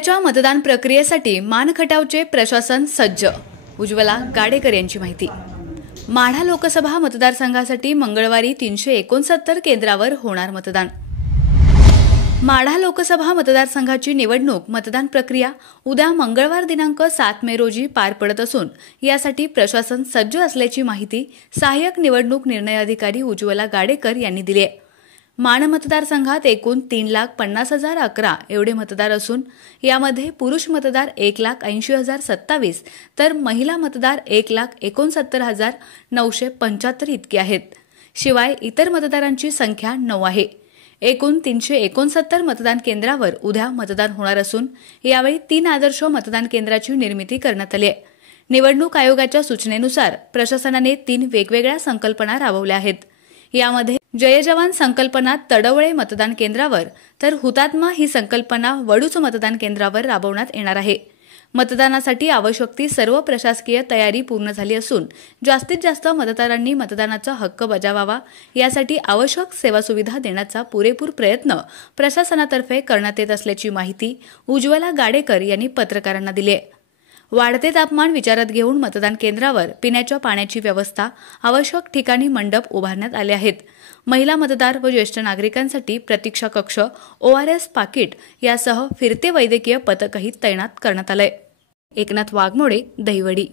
उद्याच्या मतदान प्रक्रियेसाठी मानखटावचे प्रशासन सज्ज। उज्ज्वला गाडेकर यांची माहिती। माढा लोकसभा मतदारसंघासाठी मंगळवारी 369 केंद्रावर होणार मतदान। माढा लोकसभा मतदारसंघाची निवडणूक मतदान प्रक्रिया उद्या मंगळवार दिनांक 7 मे रोजी पार पडत असून यासाठी प्रशासन सज्ज असल्याची माहिती सहाय्यक निवडणूक निर्णय अधिकारी उज्ज्वला गाडेकर यांनी दिली आहे। माण मतदारसंघात एकूण 3,50,011 एवढे मतदार असून यामध्ये पुरुष मतदार 1,80,027 तर महिला मतदार 1,69,975 इतके आहेत। शिवाय इतर मतदारांची संख्या 9 आहे। एकूण 369 मतदान केंद्रावर उद्या मतदान होणार असून यावेळी 3 आदर्श मतदान केंद्राची निर्मिती करण्यात आली आहे। निवडणूक आयोगाच्या सूचनेनुसार प्रशासनाने 3 वेगवेगळ्या संकल्पना राबवल्या आहेत। यामध्ये जय जवान संकल्पना तडवळे मतदान केंद्रावर तर हुतात्मा ही संकल्पना वडूच मतदान केंद्रावर राबवण्यात येणार आहे। मतदानासाठी आवश्यक ती सर्व प्रशासकीय तयारी पूर्ण झाली असून जास्तीत जास्त मतदारांनी मतदानाचा हक्क बजावावा यासाठी आवश्यक सेवा सुविधा देण्याचा पुरेपूर प्रयत्न प्रशासनातर्फे करण्यात येत असल्याची माहिती उज्ज्वला गाडेकर यांनी पत्रकारांना दिली आहे। वाढते तापमान विचारात घेऊन मतदान केंद्रावर पिण्याच्या पाण्याची व्यवस्था आवश्यक ठिकाणी मंडप उभारण्यात आले आहेत। महिला मतदार व ज्येष्ठ नागरिकांसाठी प्रतीक्षा कक्ष, ORS पाकिट यासह फिरते वैद्यकीय पथकही तैनात करण्यात आले। एकनाथ वाघमोडे, दहिवडी।